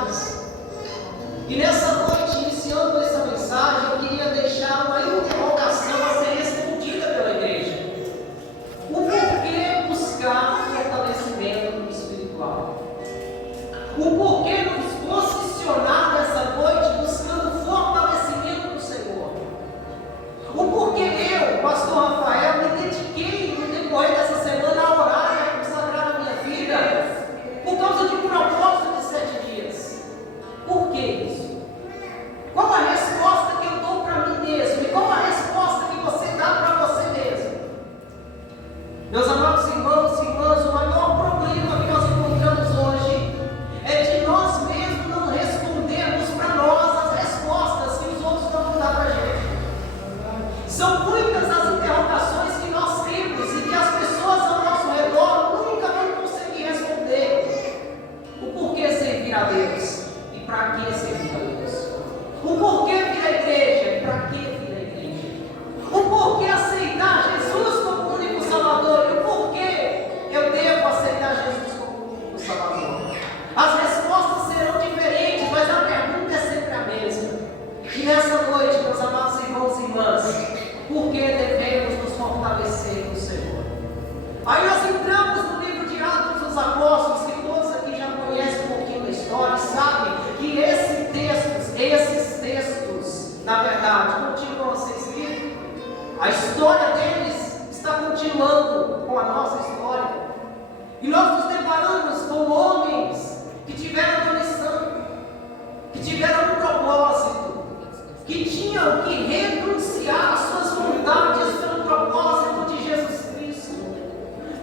necessidades. E nessa noite, iniciando essa mensagem, eu queria deixar uma interrogação a ser respondida pela igreja. O porquê buscar fortalecimento espiritual? O porquê nos posicionar nessa noite buscando fortalecimento do Senhor? O porquê eu, pastor Rafael, me dediquei no decorrer dessa semana a orar e a consagrar a minha vida por causa de um propósito de 7 dias. Por que isso? Qual a resposta que eu dou para mim mesmo? E qual a resposta que você dá para você mesmo? Meus amados irmãos e irmãs, o maior problema que nós encontramos hoje é de nós mesmos não respondermos para nós as respostas que os outros não vão dar para a gente. São muitas as interrogações que nós temos e que as pessoas ao nosso redor nunca vão conseguir responder. O porquê servir a Deus e para que servir a Deus? O porquê vir à igreja e para que vir à igreja? O porquê aceitar Jesus como único Salvador e o porquê eu devo aceitar Jesus como único Salvador? As respostas serão diferentes, mas a pergunta é sempre a mesma. E nessa noite, meus amados irmãos e irmãs, por que devemos nos fortalecer no Senhor? Aí nós entramos no livro de Atos dos Apóstolos, que todos aqui já conhecem um pouquinho da história e sabem que esses textos, na verdade, continuam a ser escritos. A história deles está continuando com a nossa história. E nós nos deparamos com homens que tiveram uma missão, que tiveram um propósito, que tinham que renunciar às suas vontades pelo propósito de Jesus Cristo,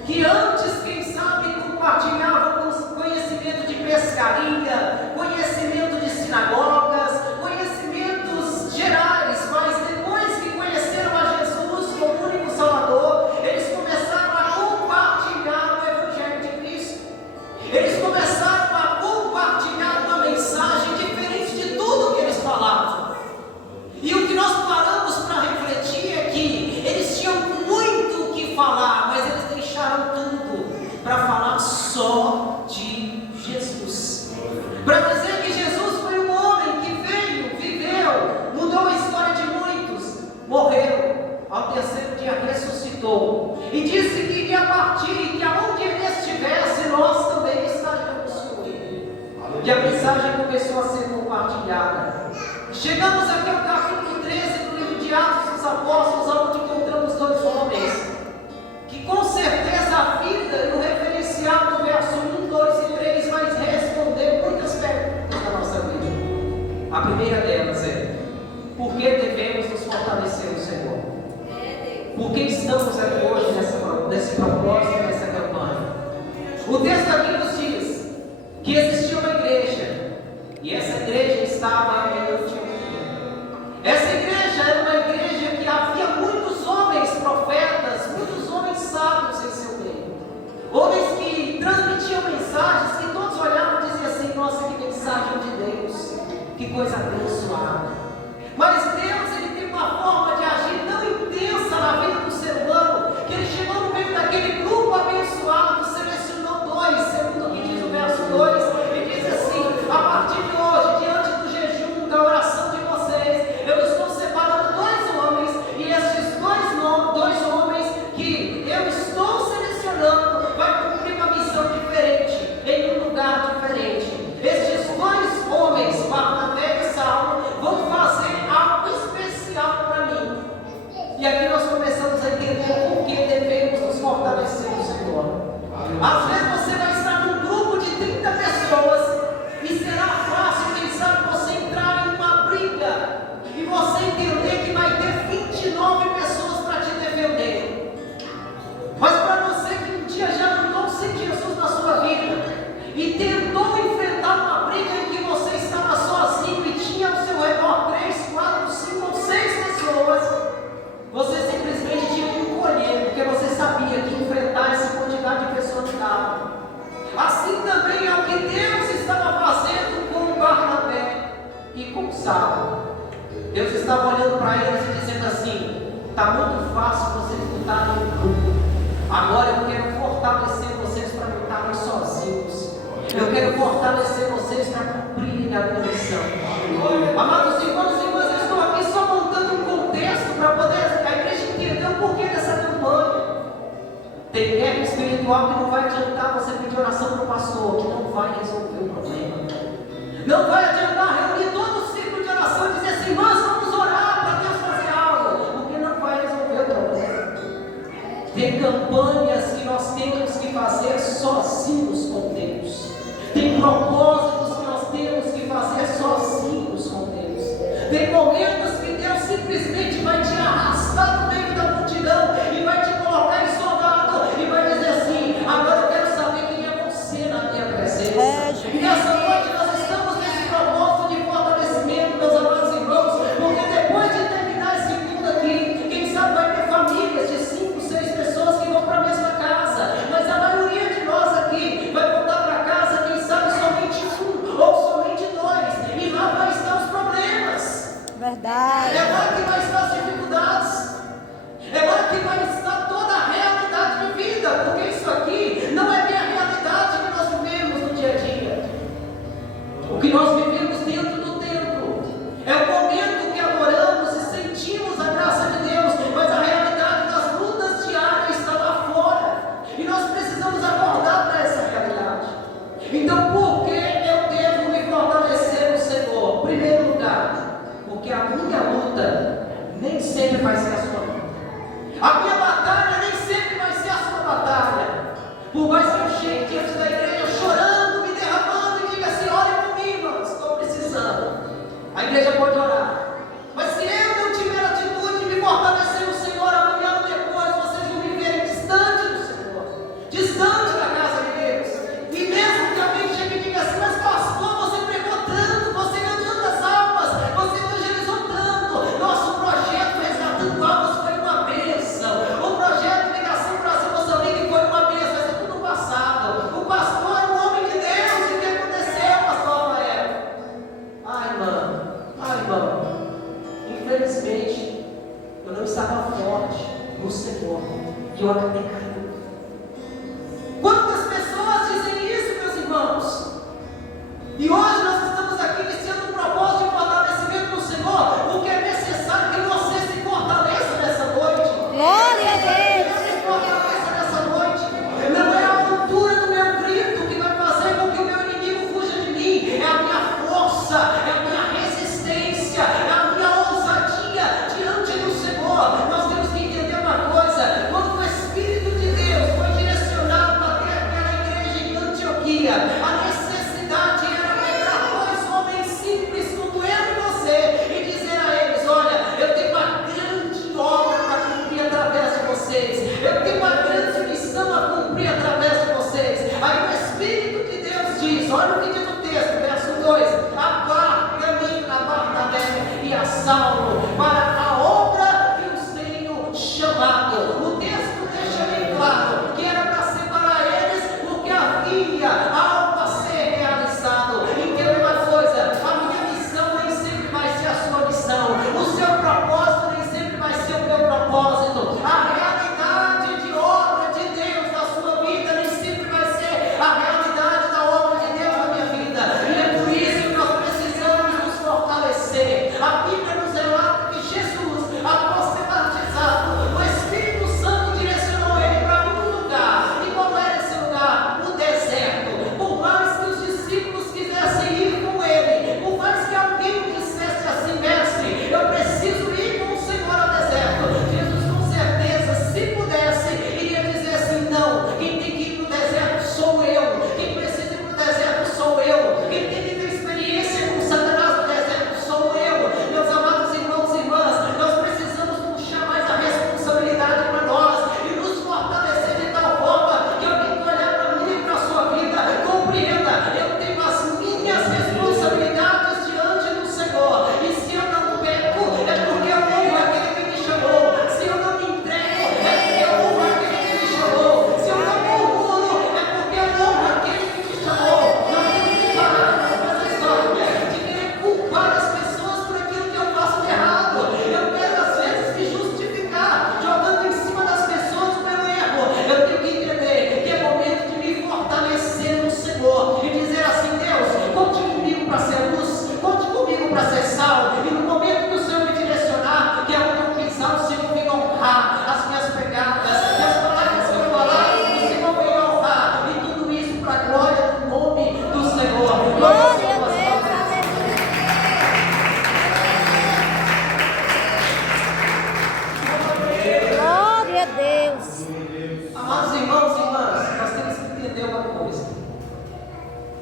que antes, quem sabe, compartilhavam conhecimento de pescaria, conhecimento de sinagogas, conhecimentos gerais, mas depois que conheceram a Jesus como único Salvador, eles começaram a compartilhar o Evangelho de Cristo. Eles começaram a compartilhar uma mensagem diferente de tudo que eles falavam. E o que nós paramos para refletir é que eles tinham muito o que falar, mas eles deixaram tudo para falar só de Jesus. Para dizer que Jesus foi um homem que veio, viveu, mudou a história de muitos, morreu, ao terceiro dia ressuscitou e disse que iria partir e que aonde ele estivesse, nós também estaríamos com ele. E a mensagem começou a ser compartilhada. Chegamos aqui ao capítulo 13 do livro de Atos dos Apóstolos, onde encontramos 2 homens que com certeza a vida e o referencial do verso 1, 2 e 3 vai responder muitas perguntas da nossa vida. A primeira delas é: por que devemos nos fortalecer no Senhor? Por que estamos aqui hoje nesse propósito, nessa campanha? O texto aqui nos diz que existia uma igreja e essa igreja estava em Antioquia. Essa igreja era uma igreja que havia muitos homens profetas, muitos homens sábios em seu meio. Homens que transmitiam mensagens que todos olhavam e diziam assim: nossa, que mensagem de Deus, que coisa abençoada. Mas Deus, ele tem uma forma de agir tão intensa na vida do ser humano, que ele chegou no meio daquele grupo abençoado, selecionou 2, segundo o que diz o verso 2, e diz assim: a partir de hoje, diante do jejum, da oração de vocês, eu estou separando 2 homens, e estes dois homens que eu estou selecionando vai cumprir uma missão diferente, em um lugar diferente. Estes 2 homens, Barnabé e Saulo, vão fazer algo especial para mim. E aqui nós começamos a entender por que devemos nos fortalecer no Senhor. Às vezes você vai estar num grupo de 30 pessoas e será fácil, quem sabe, você entrar em uma briga e você entender que vai ter 29 pessoas para te defender. Mas para você que um dia já andou sem Jesus na sua vida e tentou enfrentar uma briga em que você estava sozinho e tinha ao seu redor 3, 4, 5 ou 6 pessoas, você simplesmente tinha que encolher, porque você sabia que enfrentar essa quantidade de pessoas dava. Assim também é o que Deus estava fazendo com Barnabé e com Saulo. Deus estava olhando para eles e dizendo assim: está muito fácil vocês lutarem em grupo, agora eu quero fortalecer vocês para lutarem sozinhos. Eu quero fortalecer vocês para cumprirem a minha missão. Amados irmãos e irmãs, eu estou aqui só montando um contexto para poder a igreja entender o porquê dessa campanha. Tem guerra espiritual que não vai adiantar você pedir oração para o pastor, que não vai resolver o problema. Não vai adiantar reunir todo o ciclo de oração e dizer assim, irmãos, vamos orar para Deus fazer algo, porque não vai resolver o problema. Tem campanhas que nós temos que fazer sozinhos com Deus. Tem propósitos que nós temos que fazer sozinhos com Deus. Tem momentos que Deus simplesmente vai te arrastar no meio da multidão e vai te colocar em soldado e vai dizer assim, agora eu quero saber quem é você na minha presença. E nessa noite nós estamos nesse propósito de fortalecimento, meus amados irmãos, porque depois de terminar esse culto aqui, quem sabe vai ter famílias de 5, 6 pessoas que vão para a mesma casa, mas a maioria de nós aqui vai voltar para casa, quem sabe somente 1 ou somente 2, e lá vai estar os problemas. Verdade. É lá que vai estar as dificuldades. É lá que vai estar toda a realidade de vida, porque isso aqui não é bem a realidade que nós vivemos no dia a dia. O que nós vivemos dentro do templo é o momento que adoramos e sentimos a graça de Deus, mas a realidade das lutas diárias está lá fora, e nós precisamos acordar para essa realidade. Então, por que eu devo me fortalecer no Senhor? Em primeiro lugar, porque a minha luta nem sempre vai ser a sua luta. A minha batalha nem sempre vai ser a sua batalha. Por mais que eu chegue diante da igreja chorando, me derramando e diga assim, olha comigo, irmãos, estou precisando. A igreja pode orar. Mas se eu não tiver atitude de me fortalecer no Senhor, amanhã ou depois vocês vão me verem distante do Senhor, distante da casa de Deus. E mesmo que alguém chegue e diga assim, mas pastor, você pregou tanto, você ganhou tantas almas, você evangelizou tanto, nosso projeto Resgatando Almas foi uma bênção, o projeto Ligação Brasil-Moçambique foi uma bênção, mas é tudo passado. O pastor é um homem de Deus, e o que aconteceu, pastor Rafael? Ai, irmão, infelizmente, eu não estava forte no Senhor, e eu acabei caindo. Quantas pessoas dizem isso, meus irmãos? E hoje nós estamos aqui iniciando um propósito de fortalecimento no Senhor, porque é necessário que você se fortaleça nessa noite. Glória a Deus. Se fortaleça nessa noite. Não é a altura do meu grito que vai fazer com que o meu inimigo fuja de mim. É a minha força, é a minha resistência, é a minha ousadia diante do Senhor. Nós temos que entender uma coisa: quando o Espírito de Deus foi direcionado para ter aquela igreja em Antioquia, a necessidade era pegar 2 homens simples como eu e você e dizer a eles: olha, eu tenho uma grande obra para cumprir através de vocês, eu tenho uma grande missão a cumprir através de vocês. Aí o Espírito de Deus diz, olha o que diz o texto, verso 2: aguarde a mim, a Barnabé e a Saulo para a obra que os tenho chamado. O texto deixa bem claro que era para separar eles, porque havia algo a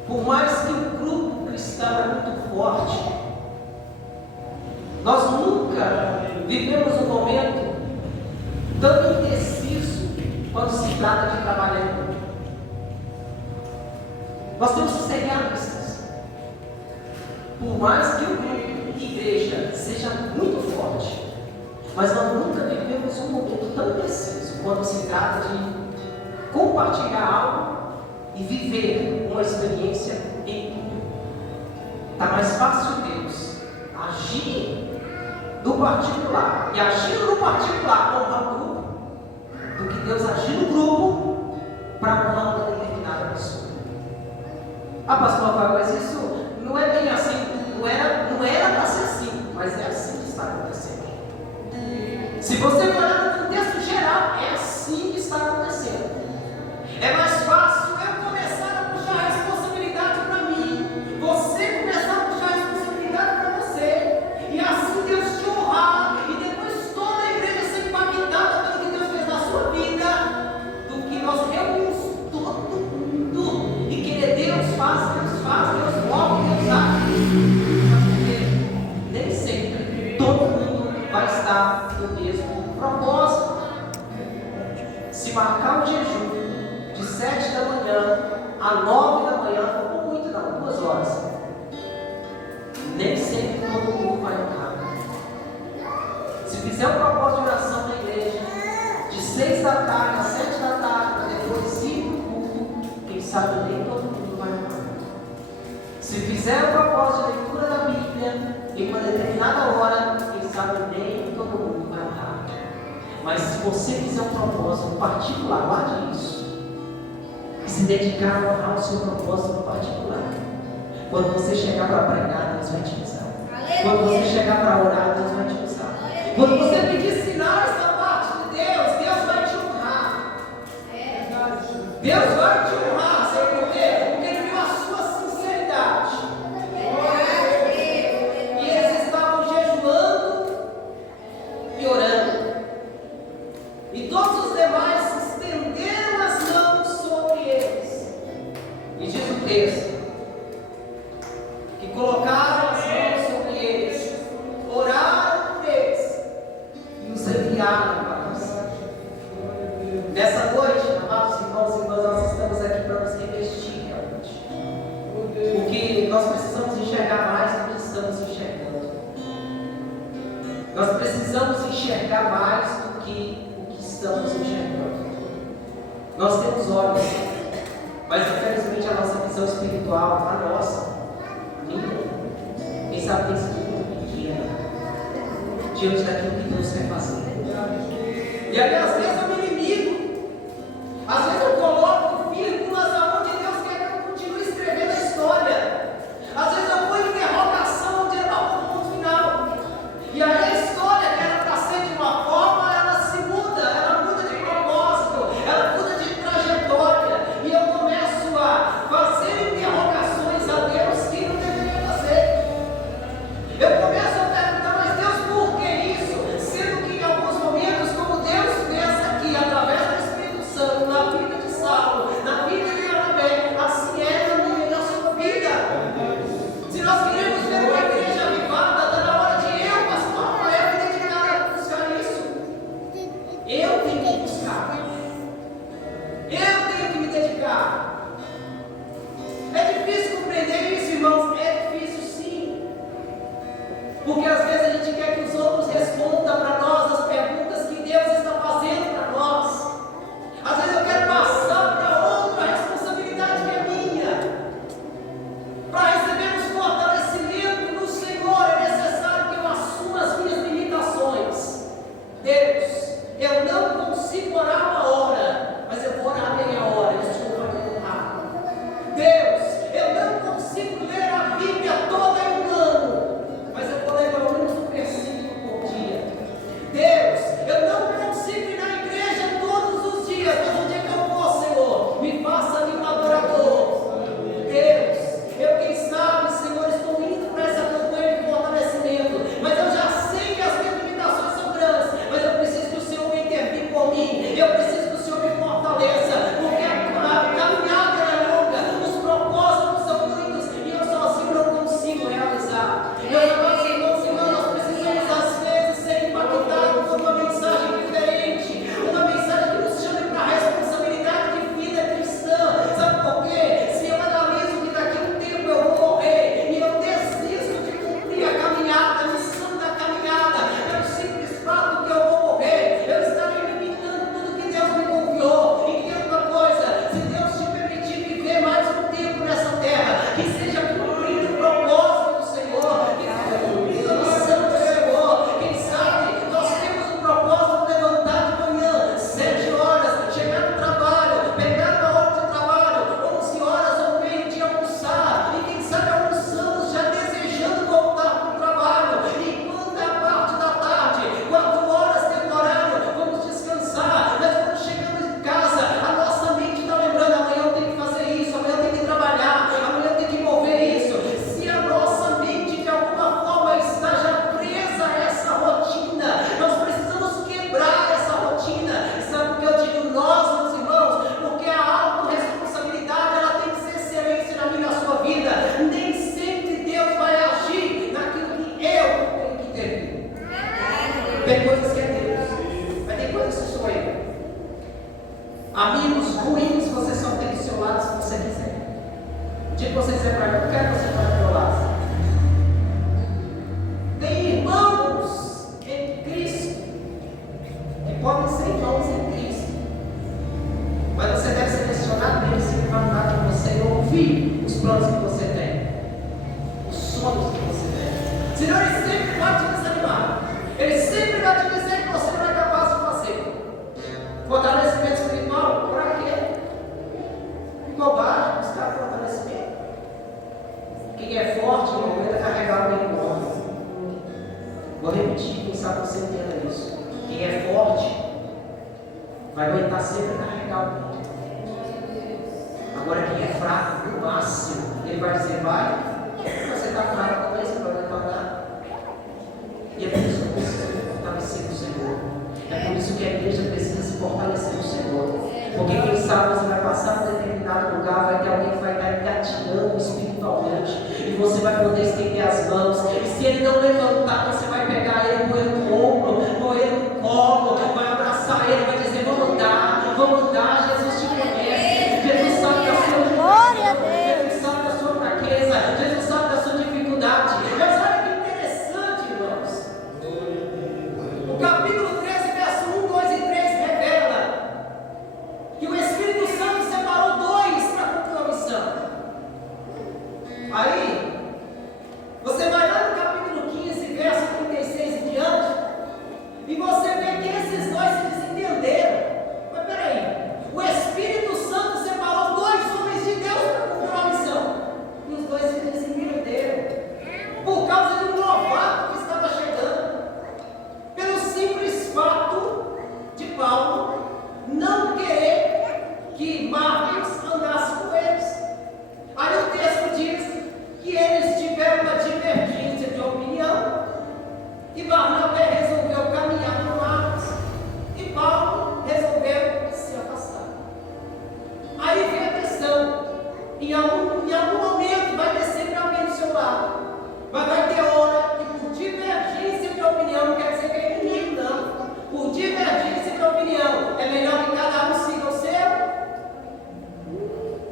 Por mais que o grupo cristão é muito forte, nós nunca vivemos um momento tão indeciso quando se trata de trabalhar em grupo. Nós temos que ser realistas. Por mais que o grupo de igreja seja muito forte, mas nós nunca vivemos um momento tão indeciso quando se trata de compartilhar algo e viver uma experiência em grupo. Está mais fácil Deus agir no particular e agindo no particular honrar o grupo do que Deus agir no grupo para honrar uma determinada pessoa. Ah, pastor, mas isso não é bem assim, não era para ser assim, mas é assim que está acontecendo. Se você olhar no contexto geral, é assim que está acontecendo. É mais fácil eu começar a puxar a responsabilidade para mim, você começar a puxar a responsabilidade para você, e assim Deus te honrar, e depois toda a igreja ser impactada pelo que Deus fez na sua vida, do que nós reunimos todo mundo e querer Deus faz, Deus move, Deus age. Porque nem sempre todo mundo vai estar no mesmo propósito. Se marcar o jejum de 7 da manhã a 9 da manhã, não vou muito não, 2 horas. Nem sempre todo mundo vai entrar. Se fizer um propósito de oração na igreja, de 6 da tarde a 7 da tarde, para depois ir para o culto, quem sabe nem todo mundo vai entrar. Se fizer um propósito de leitura da Bíblia, em uma determinada hora, quem sabe nem todo mundo vai entrar. Mas se você fizer um propósito particular, guarde isso. E se dedicar a honrar o seu propósito particular. Quando você chegar para pregar, Deus vai te usar. Quando você chegar para orar, Deus vai te usar. Quando você pedir sinais da parte de Deus, Deus vai te honrar. Deus vai te honrar, sabe por quê? Porque Ele viu a sua sinceridade. E eles estavam jejuando e orando. E todos os demais estenderam as mãos sobre eles. E diz o texto que colocaram as mãos sobre eles, oraram por eles e os enviaram para nós. Nessa noite, amados irmãos e irmãs, nós estamos aqui para nos revestir realmente. Porque nós precisamos enxergar mais do que estamos enxergando. Nós precisamos enxergar mais do que estamos enxergando. Nós temos olhos, mas infelizmente a nossa visão espiritual, a nossa, quem sabe tem sido muito pequena diante daquilo que Deus quer fazer. E aí às vezes eu me limito, às vezes eu coloco vírgulas aonde Deus quer que eu continue escrevendo a história. Às vezes eu ponho interrogação onde está o ponto final. E aí a história que era para ser de uma forma, ela se muda, ela muda de propósito, ela muda de trajetória. E eu começo a fazer interrogações a Deus que não deveria fazer. Eu começo a perguntar, mas Deus, por que isso? Sendo que em alguns momentos, como Deus fez aqui, O dia que você disser para mim, eu quero que você ore do meu lado. Tem irmãos em Cristo que podem ser irmãos em Cristo, mas você deve selecionar deles que vai andar com você e ouvir os planos que você tem, os sonhos que você tem. Senão ele sempre vai te desanimar. Ele sempre vai te dizer que você não é capaz de fazer. Fortalecimento espiritual, para quê? Bobagem, buscar fortalecimento. Quem é forte não aguenta carregar o bem morto. Vou repetir, quem sabe você entenda isso. Quem é forte vai aguentar sempre carregar o bem. Agora quem é fraco, no máximo, ele vai dizer, vai, você está fraco também, você não vai levantar. E é por isso que eu preciso fortalecer o Senhor. É por isso que a igreja precisa se fortalecer no Senhor. Porque quem sabe você vai passar por um determinado lugar, vai ter alguém que vai estar engatinhando espiritualmente. E você vai poder estender as mãos. E se ele não levantar, você vai pegar ele, pôr ele no ombro, pôr ele no colo, vai abraçar ele, vai dizer, vamos andar, Jesus te conhece. Jesus sabe da sua limitação, Jesus sabe da sua fraqueza, Jesus sabe da sua dificuldade. Mas olha que interessante, irmãos. O capítulo 13, verso 1, 2 e 3 revela que o Espírito Santo separou dois para cumprir uma missão. Aí, você vai lá no capítulo 15, verso 36 em diante, e você vê que esses dois se desentenderam. Mas peraí, o Espírito Santo separou dois homens de Deus para cumprir uma missão, e os dois se desentenderam por causa de um novato que estava chegando, pelo simples fato de Paulo não querer que Marcos andasse com eles. Aí o texto diz que eles tiveram uma divergência de opinião e Barnabé resolveu caminhar com Marcos e Paulo resolveu se afastar. Aí vem a questão, em algum momento vai ter sempre alguém do seu lado, mas vai ter hora que por divergência de opinião, não quer dizer que é inimigo não, por divergência de opinião, é melhor que cada um siga o seu.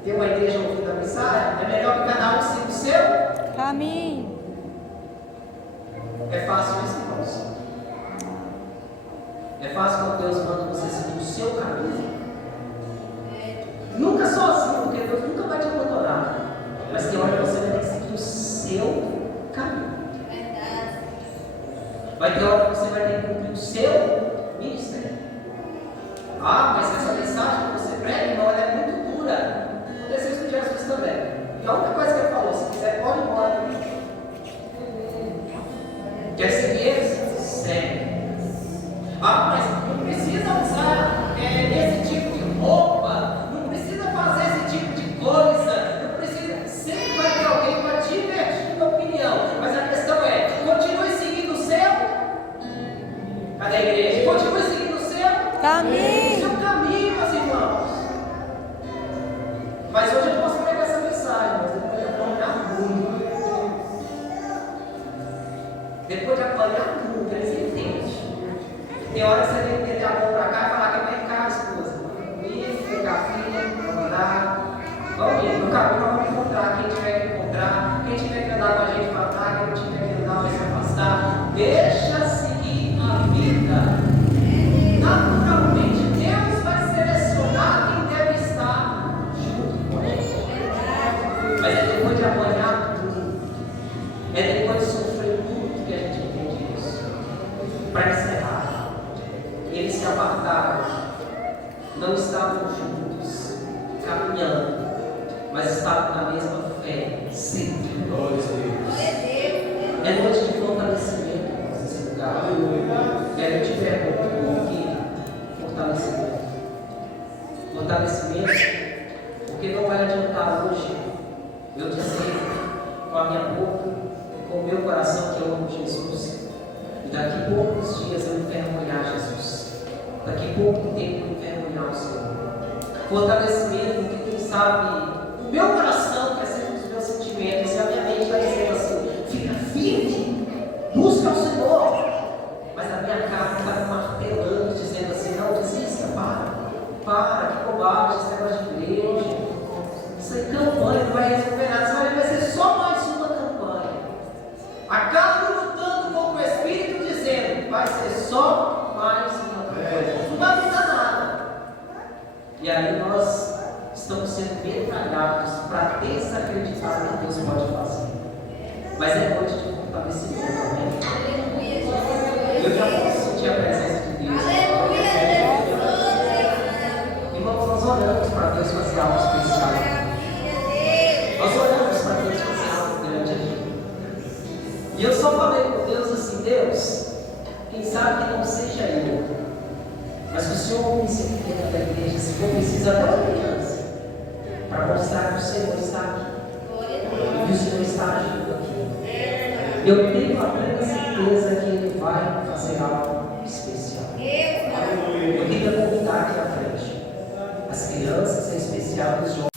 Tem uma igreja ouvindo a mensagem? É melhor que cada um siga o seu caminho. É fácil isso, irmãos? É fácil quando Deus manda você seguir o seu caminho? Nunca sozinho, porque Deus nunca vai te abandonar. Mas tem hora que você vai ter que seguir o seu caminho. Vai ter hora que você vai ter que cumprir o seu ministério. Ah, mas essa mensagem que você prega, irmão, ela é muito dura. Aconteceu isso com Jesus também. E a única coisa que ele falou, se quiser, pode ir embora. Quer seguir eles? Segue. Ah, mas não precisa usar esse tipo de roupa, não precisa fazer esse tipo de coisa, não precisa. Sempre vai ter alguém para divergir de opinião. Mas a questão é, continue seguindo o seu. Cadê a igreja? Continue seguindo o seu Caminho. seu caminho, meus irmãos. Mas hoje eu posso pregar essa mensagem, mas depois de apanhar muito. Depois de apanhar muito, eles entendem. Tem hora que você tem que meter a mão pra cá e falar que vai ficar a esposa. Vamos pegar a filha, vamos andar. Vamos ir, no caminho nós vamos encontrar quem tiver que encontrar, quem tiver que andar com a gente para andar, quem não tiver que andar vai se afastar. Deixa seguir a vida. Naturalmente, Deus vai selecionar quem deve estar junto com ele. Mas é depois de apanhar tudo, é depois de sofrer tudo que a gente entende isso. Para encerrar, eles se apartaram, não estavam juntos, caminhando, mas estavam na mesma fé, sempre. Glória a Deus. É noite de fortalecimento nesse lugar. Quero te perguntar por que fortalecimento? Fortalecimento, porque não vai adiantar hoje eu dizer com a minha boca e com o meu coração que eu amo Jesus. E daqui a poucos dias eu envergonhar Jesus. Daqui a pouco tempo eu envergonhar o Senhor. Fortalecimento, porque quem sabe o meu coração quer ser os meus sentimentos e a minha mente vai dizendo assim: fica firme, busca o Senhor. Mas a minha carne está me martelando, dizendo assim: não, desista, para, que bobagem, esse negócio de igreja, isso aí campanha não vai resolver nada. sabe que Deus pode fazer. Mas é noite de fortalecimento, amém? Eu já posso sentir a presença de Deus. Irmãos, nós oramos para Deus fazer algo especial. Nós oramos para Deus fazer algo grande aqui. E eu só falei com Deus assim: Deus, quem sabe que não seja eu, mas que o Senhor me ensine dentro da igreja, se for preciso até uma criança, para mostrar que o Senhor está aqui e que o Senhor está agindo aqui. Eu tenho a plena certeza que Ele vai fazer algo especial. Eu queria convidar aqui à frente as crianças, em especial os jovens.